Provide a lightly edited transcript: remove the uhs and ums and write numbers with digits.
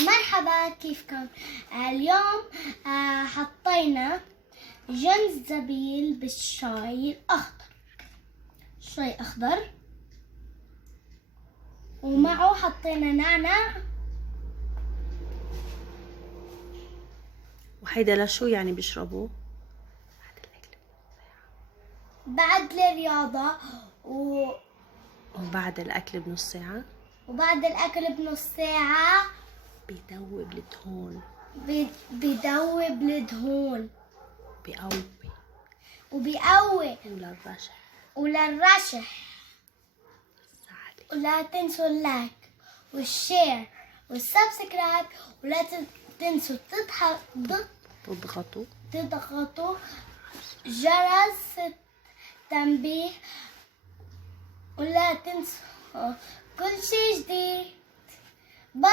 مرحبا، كيفكم؟ اليوم حطينا جنزبيل بالشاي الأخضر، شاي أخضر، ومعه حطينا نعناع. وهيدا لشو يعني بيشربوه؟ بعد الرياضة وبعد الأكل بنص ساعة وبعد الأكل بنص ساعة بيدوب الدهون، بيدوب الدهون بيقوي وبيقوي وللرشح. ولا تنسوا اللايك والشير والسبسكرايب، ولا تنسوا تضغطوا جرس التنبيه، ولا تنسوا كل شيء جديد. باي.